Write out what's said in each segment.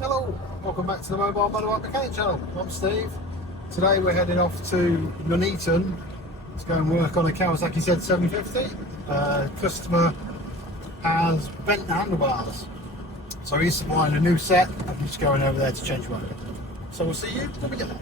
Hello, welcome back to the Mobile Motorbike Mechanic channel. I'm Steve. Today we're heading off to Nuneaton to go and work on a Kawasaki Z750. Customer has bent the handlebars, so he's supplying a new set. I'm just going over there to change one. So we'll see you when we get there.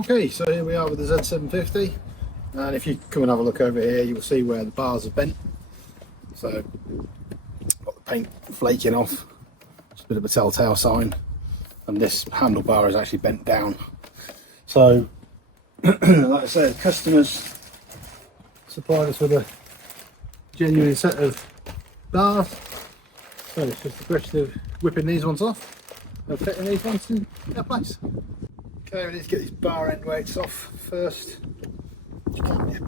Okay, so here we are with the Z750, and if you come and have a look over here, you'll see where the bars are bent. So, got the paint flaking off, it's a bit of a telltale sign, and this handlebar is actually bent down. So, like I said, customers supplied us with a genuine set of bars, so it's just a question of whipping these ones off and fitting these ones in their place. Okay, we need to get these bar end weights off first, which can be a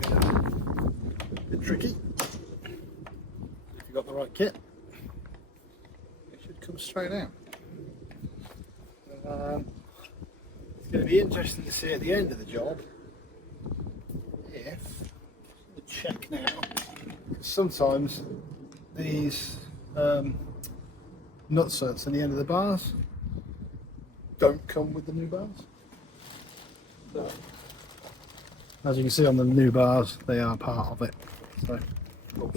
bit tricky. If you've got the right kit, it should come straight out. It's going to be interesting to see at the end of the job if, we'll check now, because sometimes these nutserts in the end of the bars don't come with the new bars. So, as you can see on the new bars, they are part of it. So,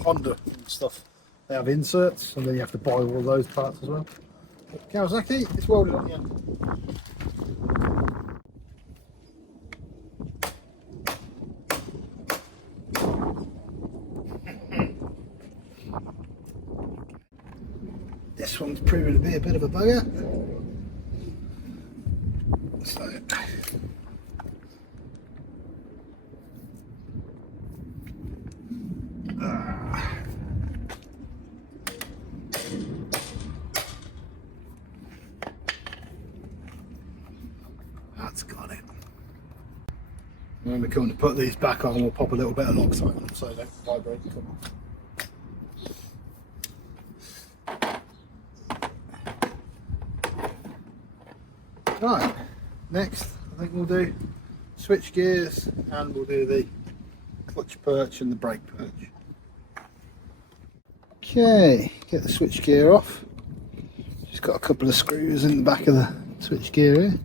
Honda and stuff, they have inserts, and then you have to buy all those parts as well. But Kawasaki, it's welded on the end. This one's proving to be a bit of a bugger. So, that's got it. When we come to put these back on, we'll pop a little bit of Loctite on them so they don't vibrate and come off. Right, next I think we'll do switch gears, and we'll do the clutch perch and the brake perch. Okay, get the switch gear off. Just got a couple of screws in the back of the switch gear here.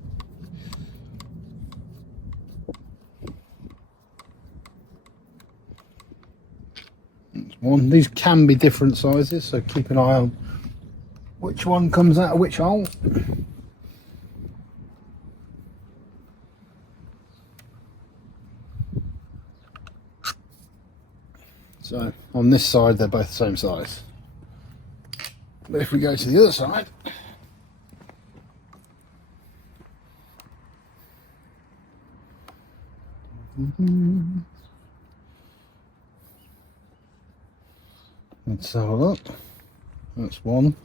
That's one. These can be different sizes, so keep an eye on which one comes out of which hole. So on this side they're both the same size, but if we go to the other side, let's have a look. That's one.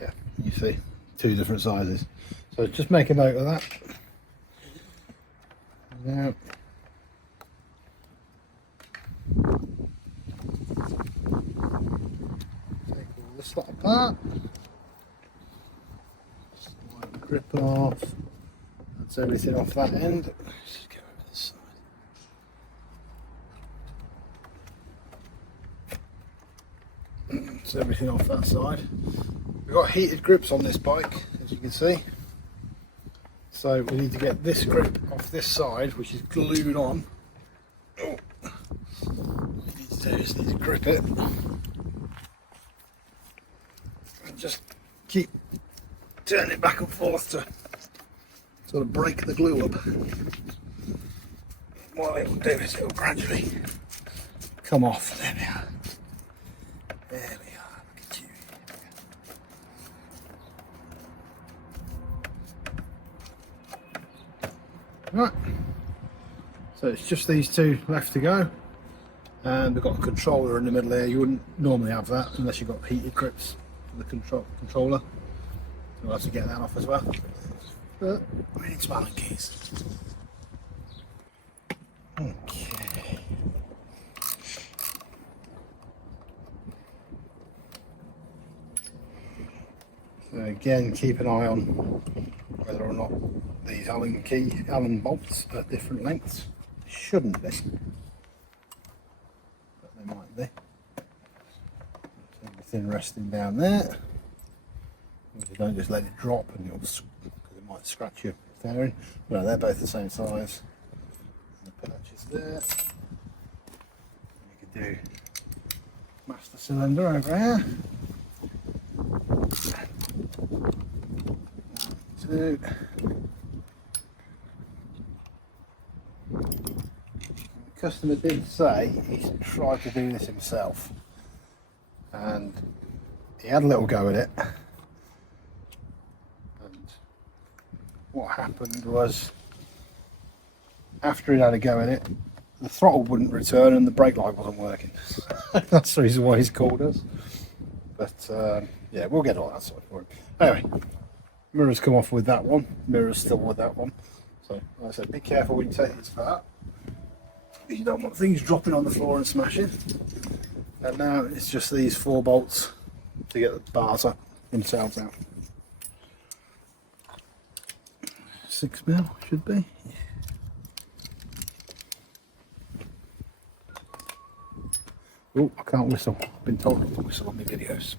Yeah, you see, two different sizes. So just make a note of that. Now, take all this lot apart. Slide the grip off. That's everything off that end. Let's just go over this side. That's everything off that side. We've got heated grips on this bike, as you can see. So we need to get this grip off this side, which is glued on. Oh. What we need to do is need to grip it and just keep turning it back and forth to sort of break the glue up. What it will do is it will gradually come off. There we are. There we are. Right, so it's just these two left to go, and we've got a controller in the middle here. You wouldn't normally have that unless you've got heated grips for the controller. we'll have to get that off as well. But we need some Allen keys. Okay. So again, keep an eye on whether or not these Allen bolts are different lengths. Shouldn't be, but they might be. Everything resting down there. Obviously don't just let it drop and because it might scratch your fairing. No, they're both the same size. And the perch is there. You could do master cylinder over here. 1, 2. The customer did say he's tried to do this himself, and he had a little go at it, and what happened was, after he had a go at it, the throttle wouldn't return and the brake light wasn't working. That's the reason why he's called us. But yeah, we'll get all that sorted for him. Anyway, mirrors come off with that one, mirrors still with that one. So like I said, be careful when you take these apart. You don't want things dropping on the floor and smashing. And now it's just these 4 bolts to get the bars up themselves out. 6mm should be. Oh, I can't whistle. I've been told to whistle on my videos.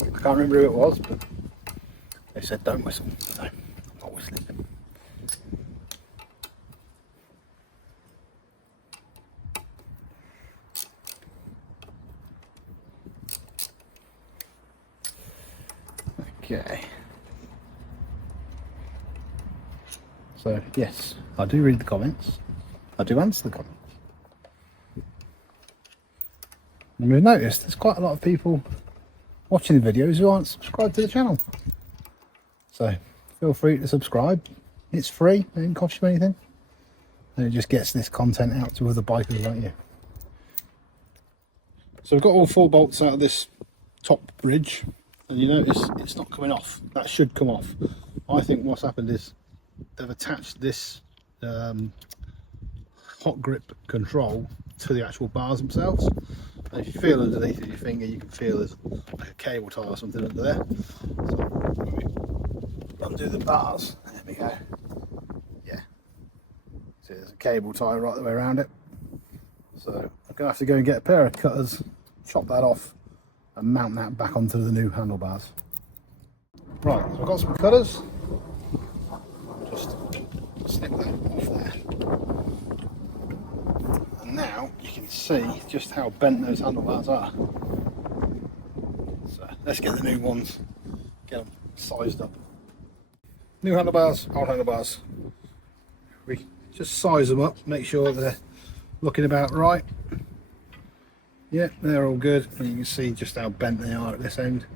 I can't remember who it was, but they said don't whistle, so I'm not whistling. Okay. So yes, I do read the comments. I do answer the comments. And we've noticed there's quite a lot of people watching the videos who aren't subscribed to the channel. So feel free to subscribe. It's free, it doesn't cost you anything. And it just gets this content out to other bikers like you. So we've got all 4 bolts out of this top bridge, and you notice it's not coming off. That should come off. I think what's happened is they've attached this hot grip control to the actual bars themselves. And if you feel underneath with your finger, you can feel there's like a cable tie or something under there. So when we undo the bars, there we go. Yeah. See, there's a cable tie right the way around it. So I'm going to have to go and get a pair of cutters, chop that off, and mount that back onto the new handlebars. Right, so I've got some cutters. Just snip that off there. And now you can see just how bent those handlebars are. So let's get the new ones, get them sized up. New handlebars, old handlebars. We just size them up, make sure they're looking about right. Yeah, they're all good, and you can see just how bent they are at this end.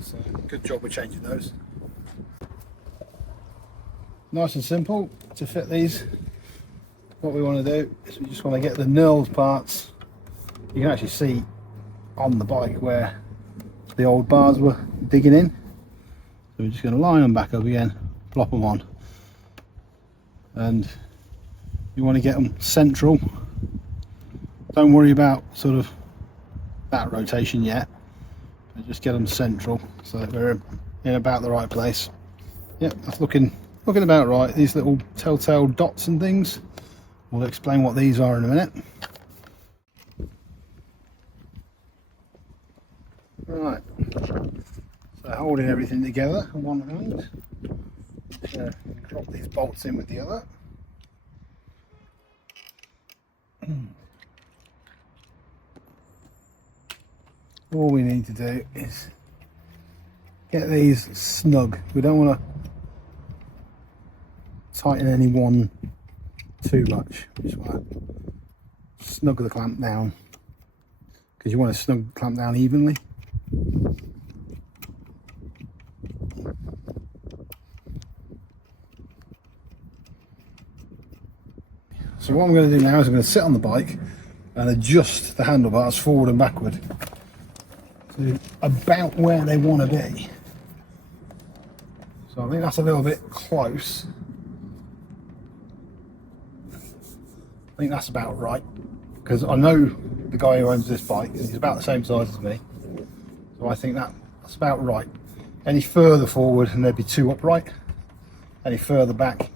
So good job with changing those. Nice and simple to fit these. What we want to do is we just want to get the knurled parts. You can actually see on the bike where the old bars were digging in. So we're just going to line them back up again, plop them on, and you want to get them central. Don't worry about sort of that rotation yet, but just get them central so that they're in about the right place. Yep, that's looking about right. These little telltale dots and things, we'll explain what these are in a minute. Right, so holding everything together on one hand, drop these bolts in with the other. All we need to do is get these snug. We don't want to tighten any one too much. We just want to snug the clamp down, because you want to snug the clamp down evenly. So what I'm going to do now is I'm going to sit on the bike and adjust the handlebars forward and backward to about where they want to be. So I think that's a little bit close. I think that's about right, because I know the guy who owns this bike, he's about the same size as me, so I think that's about right. Any further forward and there'd be two upright, any further back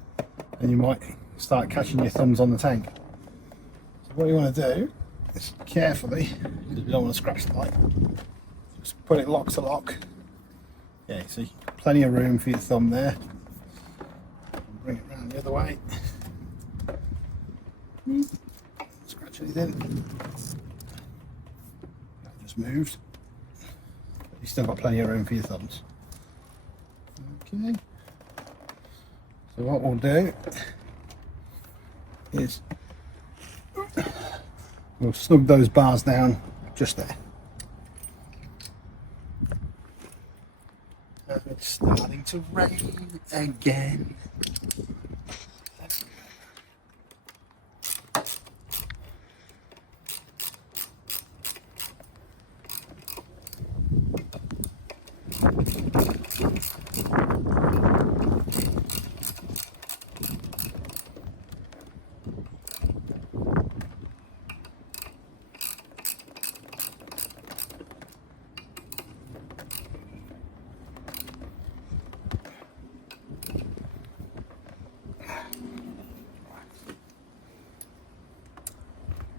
and you might start catching your thumbs on the tank. So what you want to do is carefully, because we don't want to scratch the bike, just put it lock to lock. Yeah, you see, plenty of room for your thumb there. Bring it round the other way. Scratch anything. That just moved. But you've still got plenty of room for your thumbs. Okay. So what we'll do is we'll snug those bars down just there. And it's starting to rain again.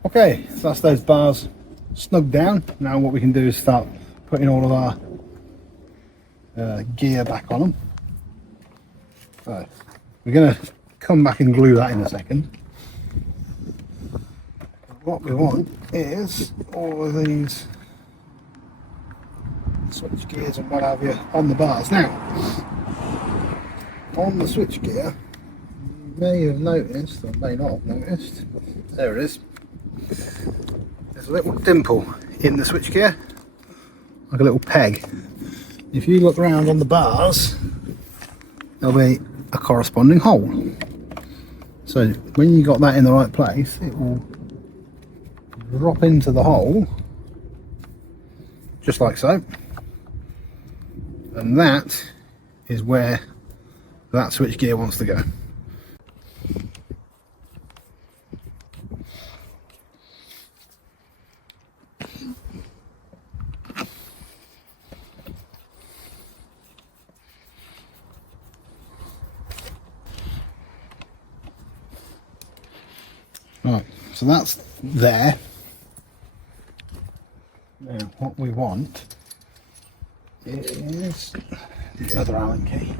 Okay, so that's those bars snugged down. Now what we can do is start putting all of our gear back on them. So we're going to come back and glue that in a second. What we want is all of these switch gears and what have you on the bars. Now, on the switch gear, you may have noticed, or may not have noticed, there it is. There's a little dimple in the switch gear, like a little peg. If you look around on the bars, there'll be a corresponding hole. So when you got that in the right place, it will drop into the hole, just like so. And that is where that switch gear wants to go. Right, so that's there. Now what we want is the other Allen key.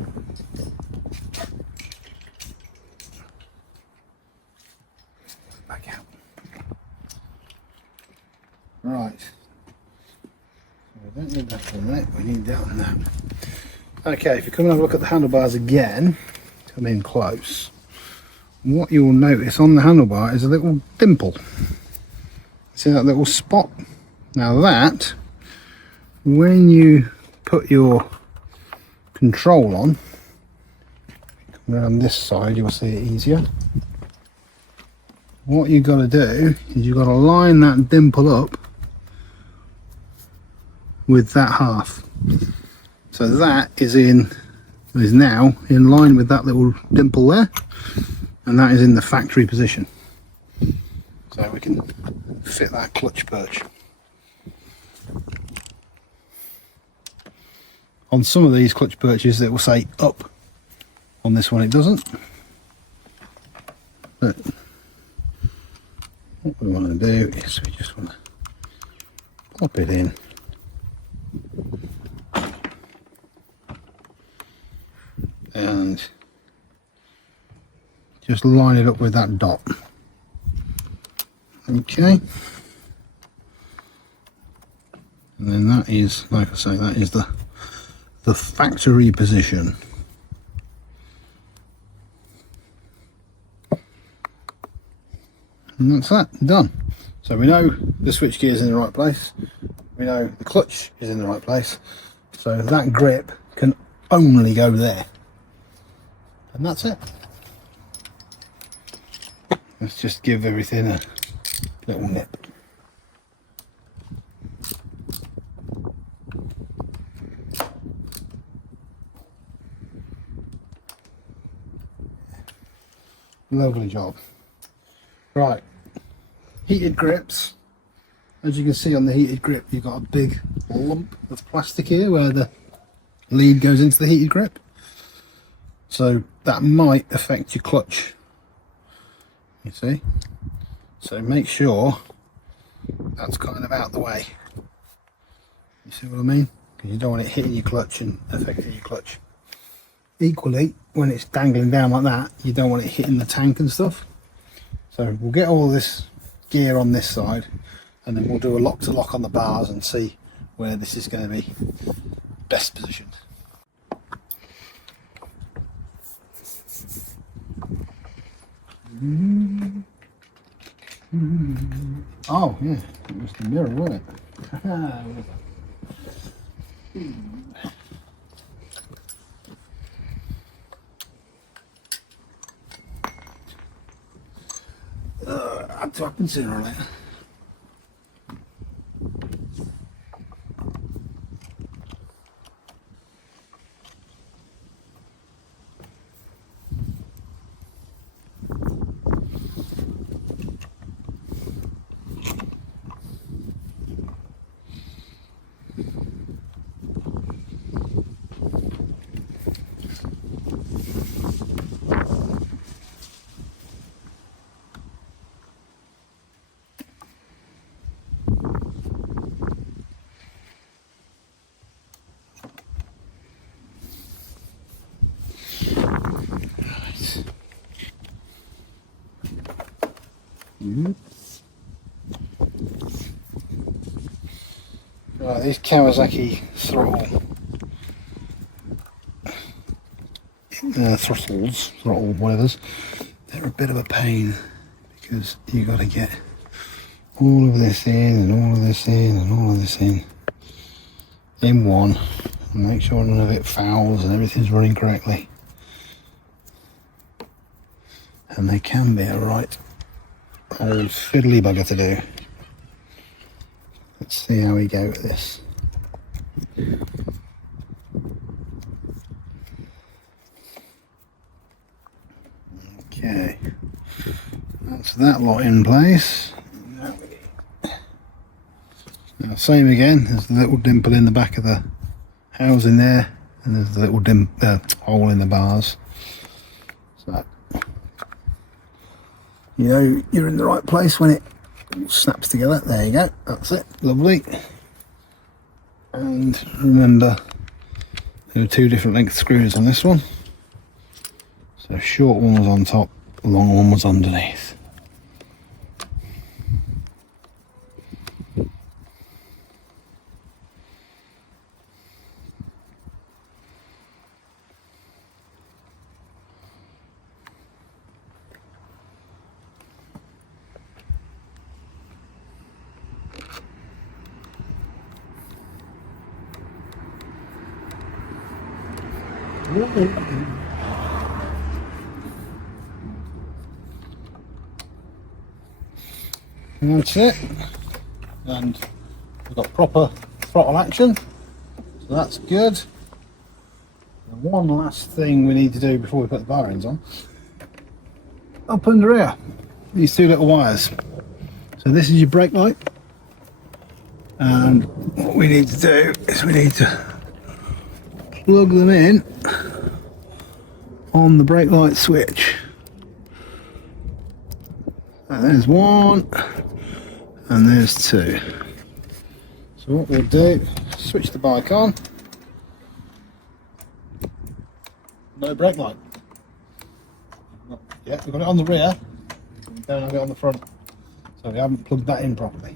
Back out. Right. So we don't need that one, right? We need that one now. Okay, if you come and have a look at the handlebars again, come in close. What you will notice on the handlebar is a little dimple. See that little spot? Now that, when you put your control on, around this side you'll see it easier. What you've got to do is you've got to line that dimple up with that half. So that is now in line with that little dimple there. And that is in the factory position, so we can fit that clutch perch. On some of these clutch perches it will say up, on this one it doesn't. But what we want to do is we just want to pop it in. And just line it up with that dot. Okay. And then that is, like I say, that is the factory position. And that's that, done. So we know the switch gear is in the right place. We know the clutch is in the right place. So that grip can only go there. And that's it. Let's just give everything a little nip. Lovely job. Right, heated grips. As you can see on the heated grip, you've got a big lump of plastic here where the lead goes into the heated grip. So that might affect your clutch, you see. So make sure that's kind of out the way. You see what I mean? Because you don't want it hitting your clutch and affecting your clutch. Equally, when it's dangling down like that, you don't want it hitting the tank and stuff. So we'll get all this gear on this side, and then we'll do a lock to lock on the bars and see where this is going to be best positioned. Oh yeah, it was the mirror, wasn't it? Had to happen sooner or later. Right, these Kawasaki throttle throttle whatevers, they're a bit of a pain because you got to get all of this in and all of this in and all of this in one, and make sure none of it fouls and everything's running correctly. And they can be a right old fiddly bugger to do. Let's see how we go with this. Okay, that's that lot in place. Now, same again, there's the little dimple in the back of the housing there, and there's the little hole in the bars. So you know you're in the right place when it snaps together. There you go, that's it, lovely. And remember, there are two different length screws on this one. So short one was on top, long one was underneath. And that's it, and we've got proper throttle action, so that's good. And one last thing we need to do before we put the bearings on, up under here, these two little wires. So this is your brake light, and what we need to do is we need to plug them in on the brake light switch. And there's one, and there's two. So what we'll do, switch the bike on. No brake light. Yeah, we've got it on the rear, we don't have it on the front, so we haven't plugged that in properly.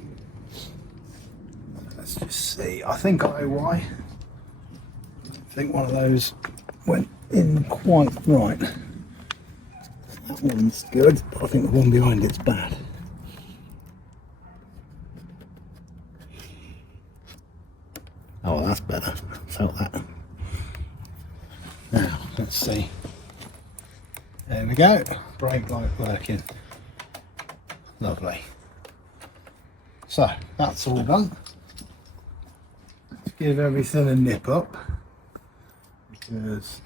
Let's just see, I think I know why. I think one of those went in quite right. That one's good, but I think the one behind it's bad. Oh, that's better. Felt that. Now, let's see. There we go. Brake light working. Lovely. So, that's all done. Let's give everything a nip up. Because...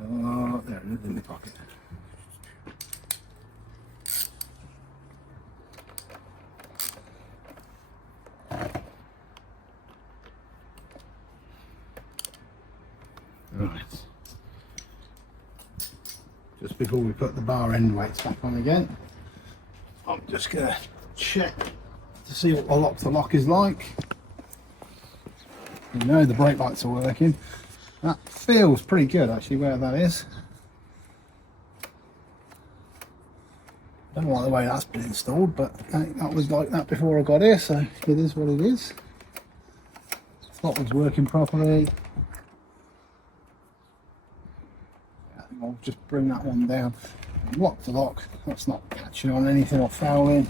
oh, there it is in the pocket. Right. Just before we put the bar end weights back on again, I'm just going to check to see what the lock is like. You know the brake lights are working. That feels pretty good actually where that is. Don't like the way that's been installed, but that was like that before I got here, so it is what it is. Throttle's working properly. I think I'll just bring that one down. Lock to lock. That's not catching on anything or fouling.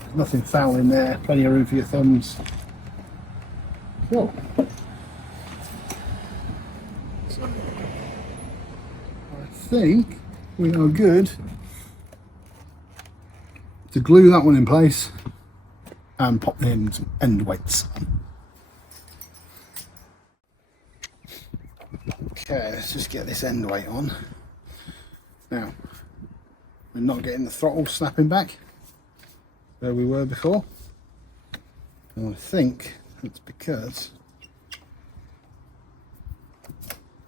There's nothing fouling there. Plenty of room for your thumbs. Cool. So I think we are good to glue that one in place and pop the end weights on. Okay, let's just get this end weight on. Now, we're not getting the throttle snapping back where we were before. And I think it's because,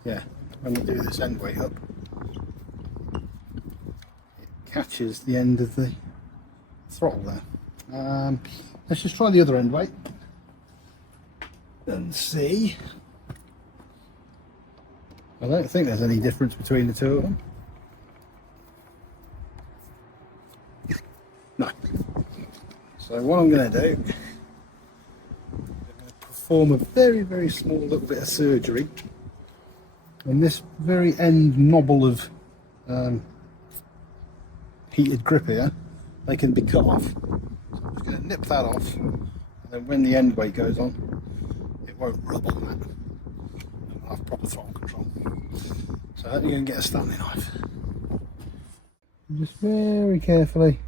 yeah, when we do this end weight up, it catches the end of the throttle there. Let's just try the other end weight and see. I don't think there's any difference between the two of them. No. So what I'm going to do, I'm going to perform a very, very small little bit of surgery on this very end knobble of heated grip here. They can be cut off. So I'm just going to nip that off, and then when the end weight goes on, it won't rub on that. I'll have proper throttle control. So you're going to get a Stanley knife. Just very carefully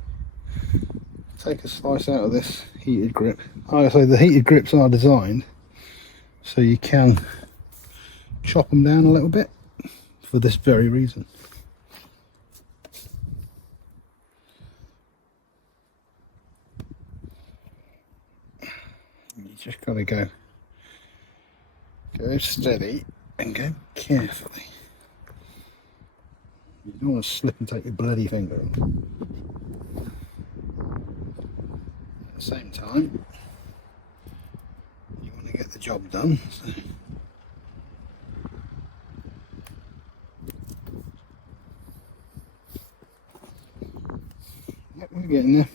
take a slice out of this heated grip. Like I say, the heated grips are designed so you can chop them down a little bit for this very reason. You just got to go steady and go carefully. You don't want to slip and take your bloody finger on. At the same time, you want to get the job done. So. Yep, we're getting there.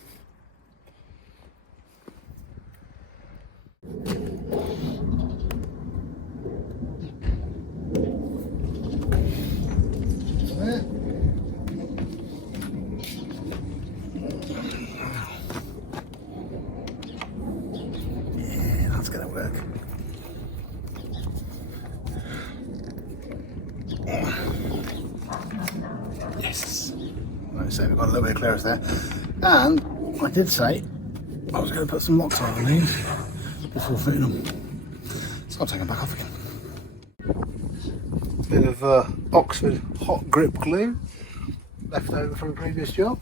Yes. Like I say, we've got a little bit of clearance there. And I did say I was going to put some Loctite on these before fitting them. So I'll take them back off again. Bit of Oxford hot grip glue left over from a previous job.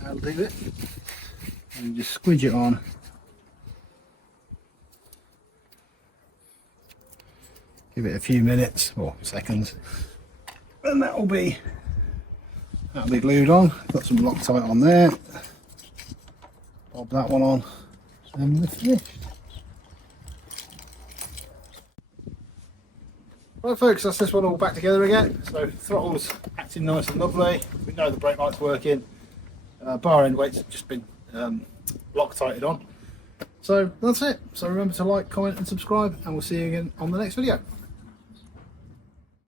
That'll do it. And just squidge it on. Give it a few minutes or seconds, and that'll be glued on. Got some Loctite on there. Bob that one on, and we're finished. Right folks, that's this one all back together again. So throttle's acting nice and lovely. We know the brake light's working. Bar end weights have just been Loctited on. So that's it. So remember to like, comment and subscribe, and we'll see you again on the next video.